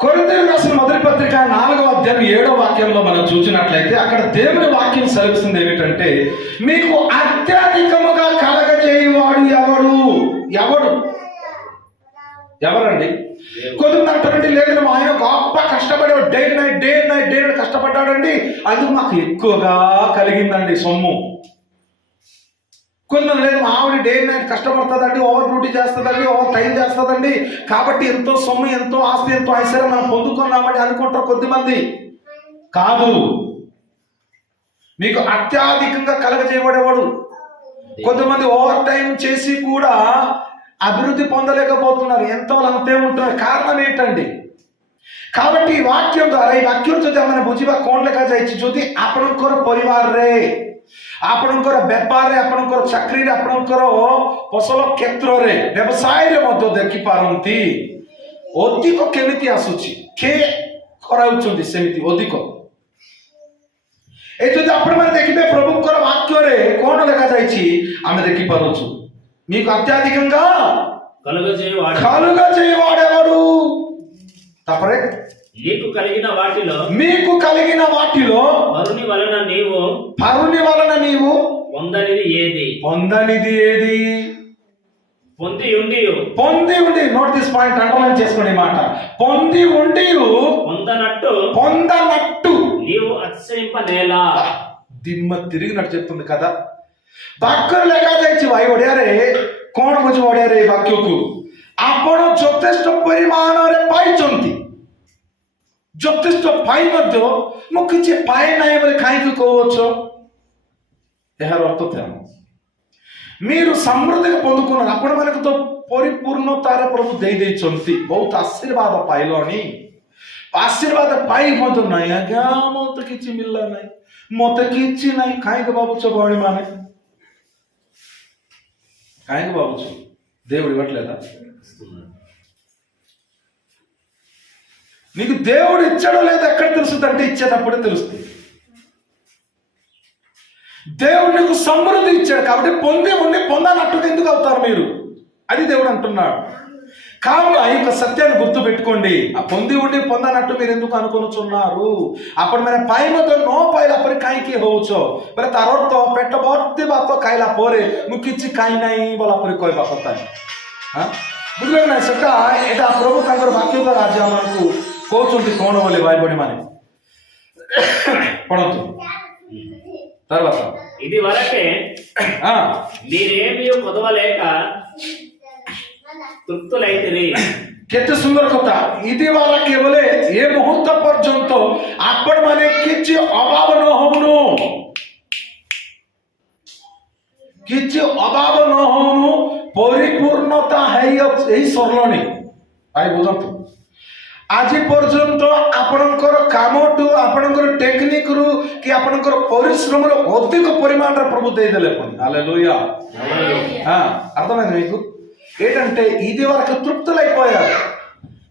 కొరింథీయులకు రాసిన మొదటి పత్రిక నాలుగవ అధ్యాయం ఏడో వాక్యంలో మనం చూసినట్లయితే అక్కడ దేవుని వాక్యం సెలవుస్తుంది ఏమిటంటే మీకు అత్యధికముగా కలగజేయవాడు ఎవడు? ఎవడు? ఎవరండి? కొంతమంది అంటారండి లేదు మా ఆయన గొప్ప కష్టపడేవాడు. Day night day night day night కష్టపడ్డాడండి. అది మాకు ఎక్కువగా కలిగిందండి సొమ్ము. కొందరు లేదు ఆవిడ డే నైట్ కష్టపడుతుందండి ఓవర్ డ్యూటీ చేస్తుందండి ఓవర్ టైం చేస్తుందండి. కాబట్టి ఎంతో సొమ్ము ఎంతో ఆస్తి ఎంతో ఐశ్వర్యం మనం పొందుకున్నామని అనుకుంటారు కొద్దిమంది. కాదు. మీకు అత్యాధికంగా కలగజేయబడేవాడు. కొంతమంది ఓవర్ టైం చేసి కూడా అభివృద్ధి పొందలేకపోతున్నారు. ఎంతో అంతే ఉంటున్నారు. కారణం ఏంటండి? కాబట్టి ఈ వాక్యం ద్వారా ఈ వాక్యం చూద్దామని భుజివా కోండ్లకా ఇచ్చి చూసి అప్పుడు కూడా రే ଆପଣଙ୍କର ବେପାରରେ ଆପଣଙ୍କର ଚାକିରିରେ ଆପଣଙ୍କର ଫସଲ କ୍ଷେତ୍ରରେ ବ୍ୟବସାୟରେ ମଧ୍ୟ ଦେଖିପାରନ୍ତି ଅଧିକ କେମିତି ଆସୁଛି କିଏ କରାଉଛନ୍ତି ସେମିତି ଅଧିକ ଏ ଯଦି ଆପଣମାନେ ଦେଖିବେ ପ୍ରଭୁଙ୍କର ବାକ୍ୟରେ କଣ ଲେଖାଯାଇଛି ଆମେ ଦେଖିପାରୁଛୁ మీకు అత్యధికంగా కలుగజేయవాడు కలుగ చేయవాడెవడు తపరే నీకు కలిగిన వాటిలో మీకు కలిగిన వాటిలో వరుని వలన నీవు పరుని వలన నీవు పొందనిది ఏది పొందనిది ఏది పొంది ఉండి పొంది ఉండి నోట్ దిస్ పాయింట్ అండర్లైన్ చేసుకోండి ఈ మాట పొంది ఉండి పొందనట్టు పొందనట్టు నీవు అతిశయింపనేలా దిమ్మ తిరిగినట్టు చెప్తుంది కదా ବାକ୍ୟରେ ଲେଖାଯାଇଛି ଭାଇ ଓଡ଼ିଆରେ କଣ ବୁଝିବ ଓଡ଼ିଆରେ ଏଇ ବାକ୍ୟକୁ ଆପଣ ଯଥେଷ୍ଟ ପରିମାଣରେ ପାଇଛନ୍ତି ଯଥେଷ୍ଟ ପାଇ ମଧ୍ୟ ମୁଁ କିଛି ପାଏ ନାହିଁ ବୋଲି କାହିଁକି କହୁଅଛ ଏହାର ଅର୍ଥ ଥାଏ మీరు సమృద్ధిగా పొందుకున్నారు అప్పుడు మనకు తో ପରିପୂର୍ଣ୍ଣତାର ପ୍ରଭୁ ଦେଇ ଦେଇଛନ୍ତି ବହୁତ ଆଶୀର୍ବାଦ ପାଇଲଣି ଆଶୀର୍ବାଦ ପାଇ ମଧ୍ୟ ନାହିଁ ଆଜ୍ଞା ମତେ କିଛି ମିଳିଲା ନାହିଁ ମତେ କିଛି ନାହିଁ କାହିଁକି ଭାବୁଛ ଭଉଣୀ ମାନେ కాయకు బాబుచు దేవుడు ఇవ్వట్లేదా నీకు దేవుడు ఇచ్చాడో లేదో ఎక్కడ తెలుస్తుంది? అంటే ఇచ్చేటప్పుడే తెలుస్తుంది. దేవుడు నీకు సమృద్ధి ఇచ్చాడు కాబట్టి పొందే ఉండి పొందనట్టుగా ఎందుకు అవుతారు మీరు? అది దేవుడు అంటున్నాడు. కావున ఆ యొక్క సత్యాన్ని గుర్తు పెట్టుకోండి. ఆ పొంది ఉండి పొందనట్టు మీరు ఎందుకు అనుకొనుచున్నారు? అప్పుడు మన పైమతో నో పైల పరి కాయకి హోవచ్చో మరి తర్వాత పెట్టబోతే బాతో కాయల పోరే. ముక్కిచ్చి కాయినాయి వాళ్ళ పరి కోయ బాపతాయి బుద్ధులకు నా యొక్క ఏటా కోచుంటి కోణవల్లి వాయిబడి మరి పడద్దు తర్వాత ఇది వరకే మీరేమి కొదవలేక তৃপ্তলাইতেরে কেতে সুন্দর কথা ইতিবালা কেবলে এ মুহূর্ত পর্যন্ত আপন মানে কিছু অভাব ন হউনু কিছু অভাব ন হউনু পরিপূর্ণতা হেই এই সরলনি আই বুঝন্তু ଆଜି ପର୍ଯ୍ୟନ୍ତ ଆପଣଙ୍କର କାମଠୁ ଆପଣଙ୍କର ଟେକ୍ନିକରୁ କି ଆପଣଙ୍କର ପରିଶ୍ରମର ଅଧିକ ପରିମାଣରେ ପ୍ରଭୁ ଦେଇଦେଲେ ପୁଣି అలే అర్థమైంది మీకు ఏంటంటే ఇది వరకు తృప్తులైపోయారు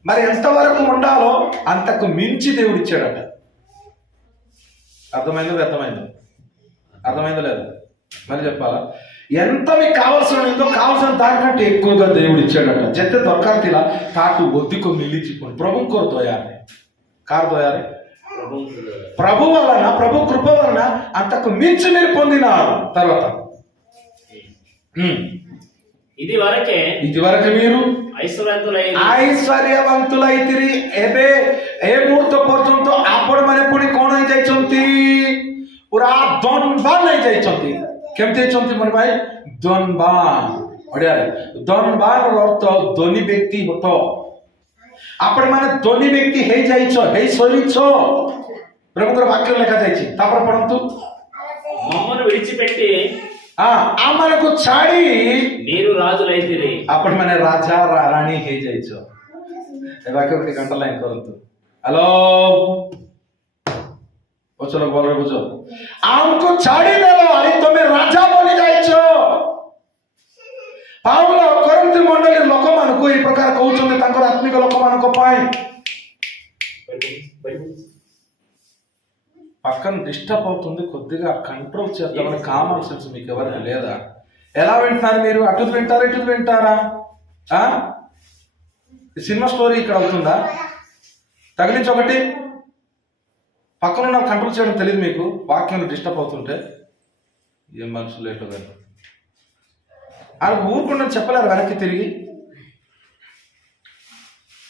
మరి ఎంతవరకు ఉండాలో అంతకు మించి దేవుడు ఇచ్చాడట అర్థమైందో వ్యర్థమైందో అర్థమైందో లేదు మరి చెప్పాలా ఎంత మీకు కావాల్సిన ఎంతో కావాల్సిన దానికంటే ఎక్కువగా దేవుడు ఇచ్చాడట. చెత్త దొరకాతిలా తాకు ఒద్దుకో నిలిచిపోండి. ప్రభు కోరు తోయాలి కారు తోయాలి ప్రభు వలన ప్రభు కృప వలన అంతకు మించి మీరు పొందినారు. తర్వాత. ఇది వరకే ఇది వరకు మీరు ఐశ్వర్యవంతులైతిరి. ఏబే ఏ ముహూర్త ପର୍ଯ୍ୟନ୍ତ ଆପଣ ମାନେ ପୁଣି କ'ଣ ହେଇଯାଇଛନ୍ତି ପୁରା ଦଣ୍ଡବାନ ହେଇଯାଇଛନ୍ତି କେମିତି ହେଇଛନ୍ତି ମୋର ଭାଇ ଦନବାନ ଓଡ଼ିଆରେ ଦନବାନର ଅର୍ଥ ଧନୀ ବ୍ୟକ୍ତି ହଟ ଆପଣମାନେ ଧନୀ ବ୍ୟକ୍ତି ହେଇଯାଇଛ ହେଇ ସରିଛ ପ୍ରଭୁଙ୍କର ବାକ୍ୟ ଲେଖାଯାଇଛି ତାପରେ ପଢନ୍ତୁ మమ్మను విడిచిపెట్టి ହଁ ଆମମାନଙ୍କୁ ଛାଡ଼ି మీరు రాజులైతిరి ଆପଣ ମାନେ ରାଜା ରା- ରାଣୀ ହେଇଯାଇଛ ଏ ବାକ୍ୟ ଟିକେ ଅଣ୍ଡରଲାଇନ୍ କରନ୍ତୁ ହ୍ୟାଲୋ ପଛର ଭଲରେ ବୁଝ ଆମକୁ ଛାଡ଼ିଦେଲ ଆରେ ତମେ ରାଜା ବନି ଯାଇଛ ପାଉଲ କରନ୍ତି ମଣ୍ଡଳୀ ଲୋକମାନଙ୍କୁ ଏଇ ପ୍ରକାର କହୁଛନ୍ତି ତାଙ୍କର ଆତ୍ମିକ ଲୋକମାନଙ୍କ ପାଇଁ పక్కన డిస్టర్బ్ అవుతుంది కొద్దిగా కంట్రోల్ చేద్దామని కామన్ సెన్స్ మీకు ఎవరికి లేదా ఎలా వింటున్నారు మీరు అటు వింటారా ఇటు వింటారా ఆ? ఈ సినిమా స్టోరీ ఇక్కడ అవుతుందా తగిలించి ఒకటి పక్కన ఉన్న కంట్రోల్ చేయడం తెలియదు మీకు వాక్యం డిస్టర్బ్ అవుతుంటే. ఏం మనుషులు లేటో కానీ ఆయన ఊరుకుండా చెప్పలేరు వెనక్కి తిరిగి.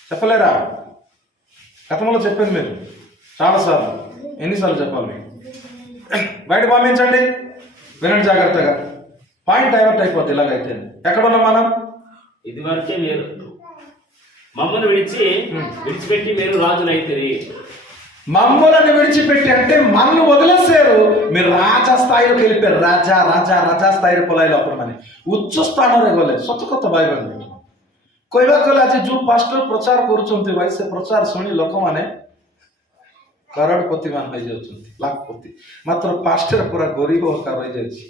చెప్పలేరా? గతంలో చెప్పాను మీరు. చాలాసార్లు ఎన్నిసార్లు చెప్పాలి మీకు. బయట పంపించండి వినండి జాగ్రత్తగా. పాయింట్ డైవర్ట్ అయిపోద్ది ఇలాగైతే. ఎక్కడ ఉన్నాం మనం? ఇది వరకే మీరు మమ్మల్ని విడిచి విడిచిపెట్టి మీరు రాజులైతిరి. మమ్మలను విడిచిపెట్టి అంటే మన్ను వదిలేశారు మీరు రాజా స్థాయిలోకి వెళ్ళిపోయారు రాజా రాజా రాజా స్థాయిలో పొలాయి లోపడమని ఉচ্চ স্থানরে গেলে সত কথা ভাইবেন কইবাক গেলে আজ যে পাস্টর প্রচার করুচন্তি ভাই সে প্রচার শুনি লোকমানে করোড়পতি মান হয়ে যাচ্ছন্তি লাখপতি মাত্র পাস্টর পুরা গরিব হকার হয়ে যাচ্ছে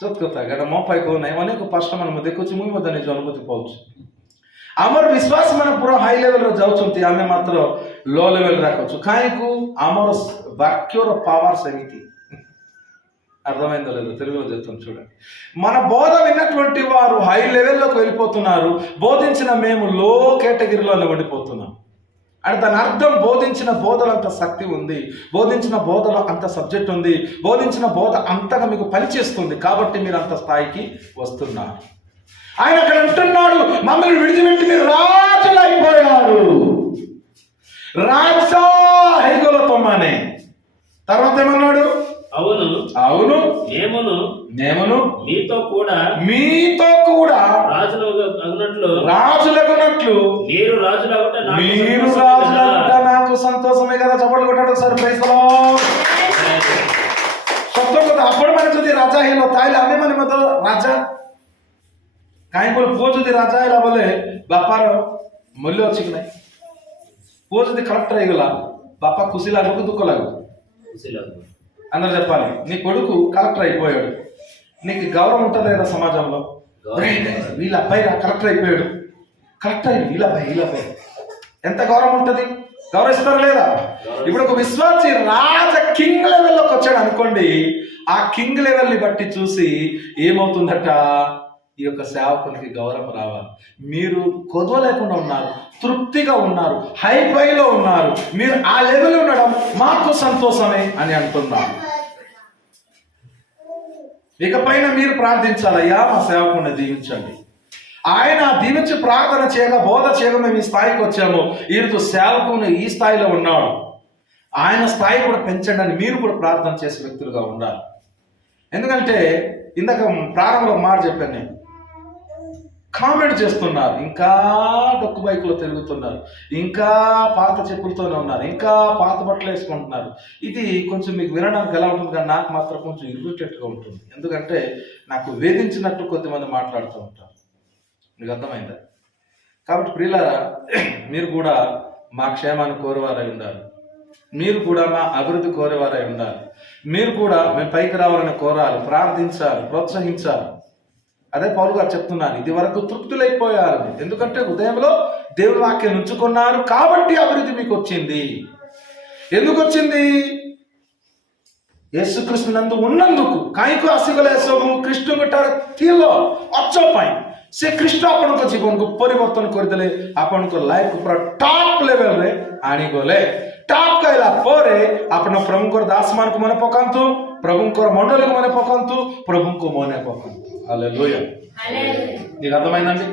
সত কথা এটা মো পাই কো নাই অনেক পাস্টর মানে মু দেখুছি মুই মধ্যে নিজ অনুভূতি পাউছি আমার বিশ্বাস মানে পুরা হাই লেভেলরে যাচ্ছন্তি আমি মাত্র લો લેવલ રાખો છો కాయకు అమర వాక్యోర పవర్ సమితి అర్థమైందో లేదు తెలుగులో చెప్తాను చూడండి. మన బోధ విన్నటువంటి వారు హై లెవెల్లోకి వెళ్ళిపోతున్నారు. బోధించిన మేము లో కేటగిరీలో ఉండిపోతున్నాం. అంటే దాని అర్థం బోధించిన బోధలో అంత శక్తి ఉంది. బోధించిన బోధలో అంత సబ్జెక్ట్ ఉంది. బోధించిన బోధ అంతగా మీకు పనిచేస్తుంది కాబట్టి మీరు అంత స్థాయికి వస్తున్నారు. ఆయన అక్కడ ఉంటున్నాడు. మమ్మల్ని విడిచిపెట్టి మీరు రాజులైపోయారు రాజా హైగోలతమ్మనే తర్వాత ఏమన్నాడు? అవును. అవును. నేమును నేమును మీతో కూడా మీతో కూడా రాజులు అగునట్లు రాజులగునట్లు మీరు రాజులు అగుట మీరు రాజులు అగుట నాకు సంతోషమే కదా. చప్పట్లు కొట్టాడు ఒకసారి ప్రైస్లో సొంతం కదా అప్పుడు మన చూది రాజా హేలో తాయిలు అనే మన మత రాజా. కాయకులు పోతుంది రాజా ఇలా బలే వ్యాపారం మళ్ళీ వచ్చినాయి పోజ్ ఇది కరెక్ట్ రైగులా పాప కుసిలాగకు దుఃఖలాగు అందరు చెప్పాలి నీ కొడుకు కలెక్టర్ అయిపోయాడు. నీకు గౌరవం ఉంటుంది కదా సమాజంలో? వీళ్ళ అబ్బాయి కలెక్టర్ అయిపోయాడు. కరెక్ట్ అయ్యి వీళ్ళ అబ్బాయి వీళ్ళ అబ్బాయి. ఎంత గౌరవం ఉంటుంది? గౌరవిస్తారు లేదా? ఇప్పుడు ఒక విశ్వాసి రాజ కింగ్ లెవెల్లోకి వచ్చాడు అనుకోండి ఆ కింగ్ లెవెల్ని బట్టి చూసి ఏమవుతుందట? ఈ యొక్క సేవకునికి గౌరవం రావాలి. మీరు కొదవ లేకుండా ఉన్నారు తృప్తిగా ఉన్నారు హైఫైలో ఉన్నారు. మీరు ఆ లెవెల్ ఉండడం మాకు సంతోషమే అని అంటున్నారు. ఇకపైన మీరు ప్రార్థించాలయ్యా మా సేవకుని దీవించండి. ఆయన దీవించి ప్రార్థన చేయగా బోధ చేయగా మేము ఈ స్థాయికి వచ్చాము. ఈరోజు సేవకుని ఈ స్థాయిలో ఉన్నాడు. ఆయన స్థాయి కూడా పెంచండి అని మీరు కూడా ప్రార్థన చేసే వ్యక్తులుగా ఉండాలి. ఎందుకంటే ఇందాక ప్రారంభంలో మాట చెప్పాను నేను. కామెంట్ చేస్తున్నారు. ఇంకా డొక్కు బైకులో తిరుగుతున్నారు. ఇంకా పాత చెప్పులతోనే ఉన్నారు. ఇంకా పాత బట్టలు వేసుకుంటున్నారు. ఇది కొంచెం మీకు వినడానికి ఎలా ఉంటుంది కానీ నాకు మాత్రం కొంచెం ఇరిటేట్గా ఉంటుంది. ఎందుకంటే నాకు వేధించినట్టు కొద్దిమంది మాట్లాడుతూ ఉంటారు. మీకు అర్థమైందా? కాబట్టి ప్రియులారా మీరు కూడా మా క్షేమాన్ని కోరేవారై ఉండాలి. మీరు కూడా మా అభివృద్ధి కోరేవారై ఉండాలి. మీరు కూడా మేము పైకి రావాలని కోరాలి. ప్రార్థించాలి. ప్రోత్సహించాలి. అదే పౌరు గారు చెప్తున్నాను ఇది వరకు తృప్తులైపోయారు. ఎందుకంటే ఉదయంలో దేవుడు వాక్యం ఉంచుకున్నారు కాబట్టి అభివృద్ధి మీకు వచ్చింది. ఎందుకు వచ్చింది? యేసుకృష్ణునందు ఉన్నందుకు. కాయకు को కృష్ణు ऐसे తీలో क्रिस्टो बेटा थिलो अच्छा पाई से क्रिस्टो आपण को जीवन को परिवर्तन कर देले आपण को लाइफ पूरा टॉप लेवल रे आनी गले टॉप कहला परे आपण प्रभु నీకు అర్థమైందండి?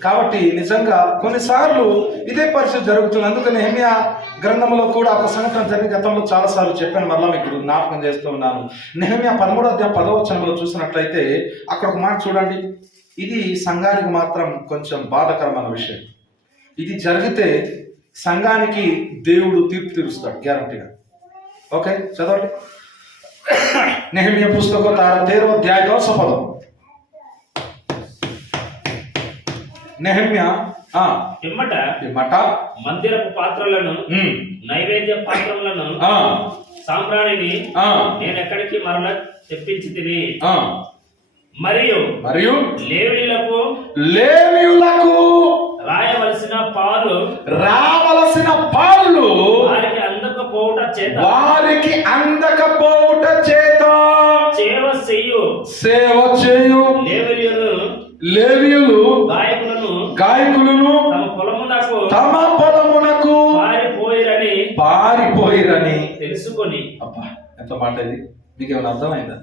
కాబట్టి నిజంగా కొన్నిసార్లు ఇదే పరిస్థితి జరుగుతుంది. అందుకని హెమియా గ్రంథంలో కూడా ఒక సంఘటన జరిగి గతంలో చాలా సార్లు చెప్పాను. మరలా మీకు జ్ఞాపకం చేస్తూ ఉన్నాను. నెహమియా పదమూడో అధ్యాయం పదవచనంలో చూసినట్లయితే అక్కడ ఒక మాట చూడండి. ఇది సంఘానికి మాత్రం కొంచెం బాధకరమైన విషయం. ఇది జరిగితే సంఘానికి దేవుడు తీర్పు తీరుస్తాడు గ్యారంటీగా. ఓకే? చదవండి. నెహమియా పుస్తకం తార తేరో అధ్యాయ దోస పదం. నెహమ్య ఆ. పిమ్మట ఈ మట మందిరపు పాత్రలను నైవేద్య పాత్రలను ఆ. సాంబ్రాణిని ఆ. నేను ఎక్కడికి మరల తెప్పించి తిని ఆ. మరియు మరియు లేవీలకు లేవీయులకు రాయవలసిన పాలు రావలసిన పాళ్ళు వారికి అందకపోవుట చేత. వారికి అందకపోవుట చేత. సేవ చెయ్యు. సేవ చేయు మాట ఇది? మీకు ఏమైనా అర్థమైందా?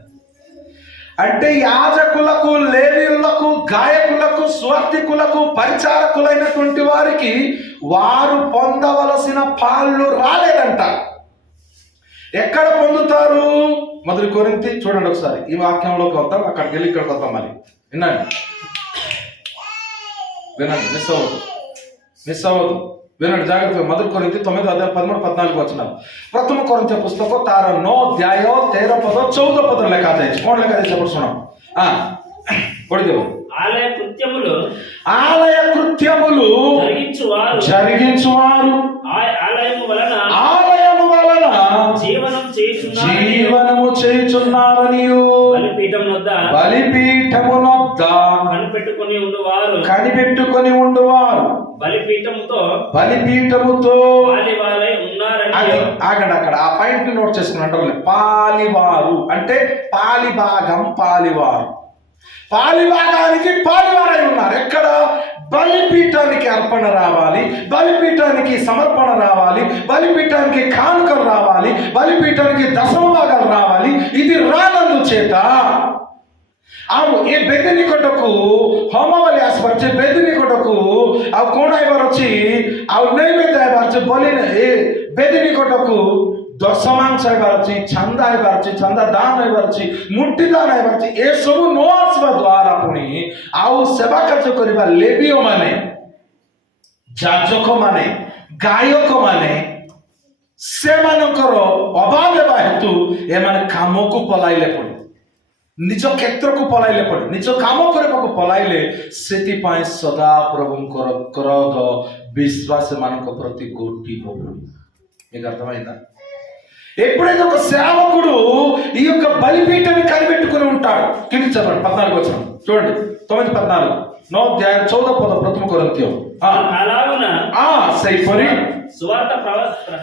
అంటే యాజకులకు లేవీయులకు గాయకులకు స్వర్తికులకు పరిచారకులైనటువంటి వారికి వారు పొందవలసిన పాళ్ళు రాలేదంట. ఎక్కడ పొందుతారు? మొదటి కొరింతి చూడండి ఒకసారి. ఈ వాక్యంలోకి వద్దాం అక్కడికి వెళ్ళి ఇక్కడికి వద్దాం మరి వినండి. వినండి మిస్ అవ్వదు మిస్ అవ్వదు వినండి జాగ్రత్తగా మొదటి కొరింది తొమ్మిది అధ్యాయ పదమూడు పద్నాలుగు వచ్చిన ప్రథమ కొరింత పుస్తకం తార నో ధ్యాయో తేర పదో చౌద పదం లెక్క ఫోన్ లెక్క అదే చెప్పడుచున్నాం ఆలయ కృత్యములు ఆలయ కృత్యములు జరిగించువారు. జరిగించువారు. ఆలయము వలన ఆలయము వలన జీవనము చేయుచున్నారని. బలిపీఠమునొద్ద కనిపెట్టుకొని ఉండువారు. కనిపెట్టుకొని ఉండువారు. బలిపీఠముతో బలిపీఠముతో ఉన్నారని ఆగండి అక్కడ ఆ పాయింట్ నోట్ చేసుకుని పాలివారు అంటే పాలిభాగం పాలివారు. పాలిభాగానికి పాలివారై ఉన్నారు. ఎక్కడ? బలిపీఠానికి అర్పణ రావాలి బలిపీఠానికి సమర్పణ రావాలి బలిపీఠానికి కానుకలు రావాలి బలిపీఠానికి దశమ భాగాలు రావాలి. ఇది రానందు చేత ଆଉ ଏ ବେଦ ନିକଟକୁ ହମ ବୋଲି ଆସିପାରୁଛି ବେଦ ନିକଟକୁ। ଆଉ କଣ ଆଇବାର ଅଛି? ଆଉ ନେଇ ବେଦ ଆଇବାର ଅଛି ବୋଲି ଏ ବେଦ ନିକଟକୁ ଦଶମାଂଶ ହେବାର ଅଛି ଛାନ୍ଦା ହେବାର ଅଛି ଛାନ୍ଦା ଦାନ ହେବାର ଅଛି ମୁଠି ଦାନ ହେବାର ଅଛି ଏସବୁ ନ ଆସିବା ଦ୍ୱାରା ପୁଣି ଆଉ ସେବା କାର୍ଯ୍ୟ କରିବା ଲେବିଓ ମାନେ ଯାଜକ ମାନେ ଗାୟକ ମାନେ ସେମାନଙ୍କର ଅଭାବ ହେବା ହେତୁ ଏମାନେ କାମକୁ ପଲାଇଲେ ପୁଣି। ନିଜ କ୍ଷେତ୍ରକୁ ପଳାଇଲେ ପରି ନିଜ କାମ କରିବାକୁ ପଳାଇଲେ ସେଥିପାଇଁ ସଦା ପ୍ରଭୁଙ୍କର କ୍ରୋଧ విశ్వాసମାନଙ୍କ ప్రతి గొట్టిపోడు మీకు అర్థమైందా ఎప్పుడైతే ఒక సేవకుడు ఈ యొక్క బలిపీఠాన్ని కనిపెట్టుకుని ఉంటాడు తిరిగి చెప్పండి పద్నాలుగు వచ్చిన చూడండి తొమ్మిది పద్నాలుగు నో అధ్యాయం చౌద పద ప్రథమ కొరంత్యం అలాగున సైపరి స్వార్థ ప్రవర్తన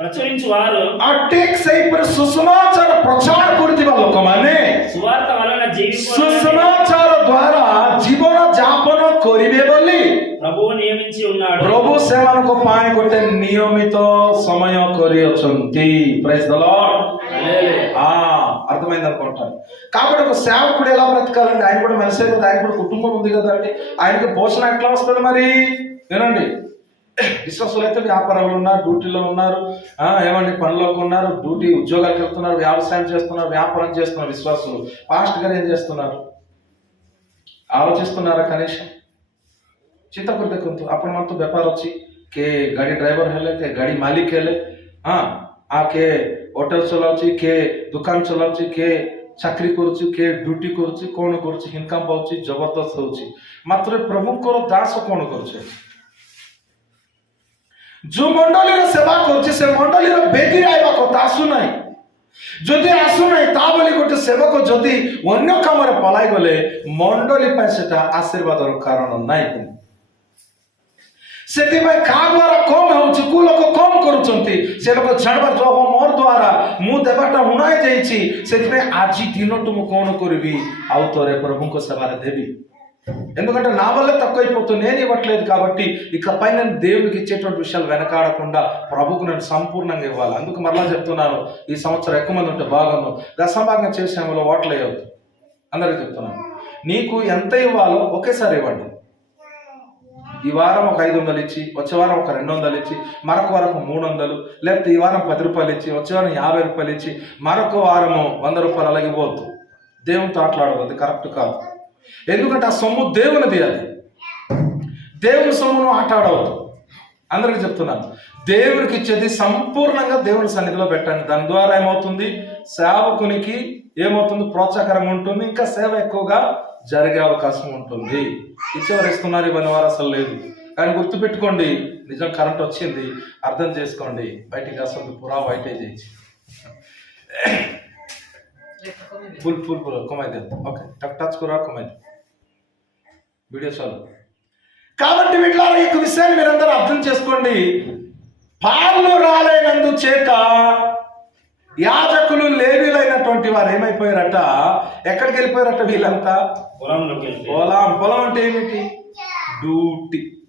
ಪ್ರಚುರಿಂಚುವಾರು ಅಟ್ಟೇಕ್ ಸೈಪರ್ ಸುಸಮಾಚಾರ ಪ್ರಚಾರ ಕೊಡ್ತೀವ ಲೋಕಮಾನೆ ಸುವಾರ್ತ ವಲನ ಜೀವ ಸುಸಮಾಚಾರ ದ್ವಾರ ಜೀವನ ಜಾಪನ করিবে বলি প্রভু নিয়মিছি উন্নাড় প্রভু সেমানকো পাই গোটে নিয়মিত সময় করি অছন্তি প্রেজ দ লর্ড ఆ అర్థమైంది అనుకుంటాను కాబట్టి ఒక సేవకుడు ఎలా బ్రతకాలండి ఆయన కూడా మనిషి కదా ఆయన కూడా కుటుంబం ఉంది కదండి ఆయనకి పోషణ ఎట్లా వస్తుంది మరి వినండి బిజినెస్లో అయితే వ్యాపారాలు ఉన్నారు డ్యూటీలో ఉన్నారు ఏమండి పనులకు ఉన్నారు డ్యూటీ ఉద్యోగాలకు వెళ్తున్నారు వ్యవసాయం చేస్తున్నారు వ్యాపారం చేస్తున్నారు విశ్వాసులు. పాస్ట్ గారు ఏం చేస్తున్నారు? ఆలోచిస్తున్నారా కనీసం? చిత్తపడకుంటూ అప్పుడు మనతో వ్యాపారం వచ్చి కే గడి డ్రైవర్ హెలే కే గడి మాలిక్ హెలే ఆ కే హోటల్ চলাউছি కే দোকান চলাউছি కే చక్రీ కూర్చు కే డ్యూటీ కూర్చు కోణ కూర్చు ఇన్కమ్ పోవచ్చు జబర్దస్త్ হচ্ছে మాత్రమే প্রভুঙ্কর దాస కోణ করছে ଯେଉଁ ମଣ୍ଡଳୀର ସେବା କରୁଛି ସେ ମଣ୍ଡଳୀର ବେଦୀରେ ଆଇବା କଥା ଆସୁନାହିଁ ଯଦି ଆସୁନାହିଁ ତା ବୋଲି ଗୋଟେ ସେବକ ଯଦି ଅନ୍ୟ କାମରେ ପଳାଇଗଲେ ମଣ୍ଡଳୀ ପାଇଁ ସେଟା ଆଶୀର୍ବାଦର କାରଣ ନାହିଁ ସେଥିପାଇଁ କାହା ଦ୍ୱାରା କମ୍ ହେଉଛି କୋଉ ଲୋକ କମ୍ କରୁଛନ୍ତି ସେ ଲୋକ ଛାଡ଼ିବାର ଯୋଗ ମୋର ଦ୍ୱାରା ମୁଁ ଦେବାଟା ଉଣାଇ ଯାଇଛି ସେଥିପାଇଁ ଆଜି ଦିନଠୁ ମୁଁ କ'ଣ କରିବି ଆଉ ଥରେ ପ୍ରଭୁଙ୍କ ସେବାରେ ଦେବି ఎందుకంటే నా వల్ల తక్కువైపోతుంది నేను ఇవ్వట్లేదు కాబట్టి ఇకపై నేను దేవునికి ఇచ్చేటువంటి విషయాలు వెనకాడకుండా ప్రభుకు నేను సంపూర్ణంగా ఇవ్వాలి. అందుకు మరలా చెప్తున్నాను ఈ సంవత్సరం ఎక్కువ మంది ఉంటే బాగుంది దశభాగం చేసేమలో ఓట్లు వేయవద్దు. అందరికీ చెప్తున్నాను. నీకు ఎంత ఇవ్వాలో ఒకేసారి ఇవ్వండి. ఈ వారం ఒక ఐదు వందలు ఇచ్చి వచ్చే వారం ఒక రెండు వందలు ఇచ్చి మరొక వారం మూడు వందలు లేకపోతే ఈ వారం పది రూపాయలు ఇచ్చి వచ్చే వారం యాభై రూపాయలు ఇచ్చి మరొక వారము వంద రూపాయలు అలాగే పోద్దు దేవునితో ఆటలాడవద్దు కరెక్ట్ కాదు. ఎందుకంటే ఆ సొమ్ము దేవునిది అది. దేవుని సొమ్మును ఆట ఆడవద్దు. అందరికీ చెప్తున్నాను. దేవునికి ఇచ్చేది సంపూర్ణంగా దేవుని సన్నిధిలో పెట్టండి. దాని ద్వారా ఏమవుతుంది? సేవకునికి ఏమవుతుంది? ప్రోత్సాహకరంగా ఉంటుంది. ఇంకా సేవ ఎక్కువగా జరిగే అవకాశం ఉంటుంది. ఇచ్చేవారు ఇస్తున్నారు ఇవన్నీ వారు అసలు లేదు. కానీ గుర్తుపెట్టుకోండి నిజం కరెంట్ వచ్చింది అర్థం చేసుకోండి. బయటికి అసలు పురా వైటే చేయించి. ఫుల్ ఫుల్ ఫుల్ కమాయి ఓకే టక్ టచ్ కురా కమాయి వీడియో చాలు కాబట్టి వీటిలో ఈ విషయాన్ని మీరందరూ అర్థం చేసుకోండి. పాలు రాలేనందు చేత యాజకులు లేవీలైనటువంటి వారు ఏమైపోయారట? ఎక్కడికి వెళ్ళిపోయారట వీళ్ళంతా? పొలం పొలం అంటే ఏమిటి? డ్యూటీ.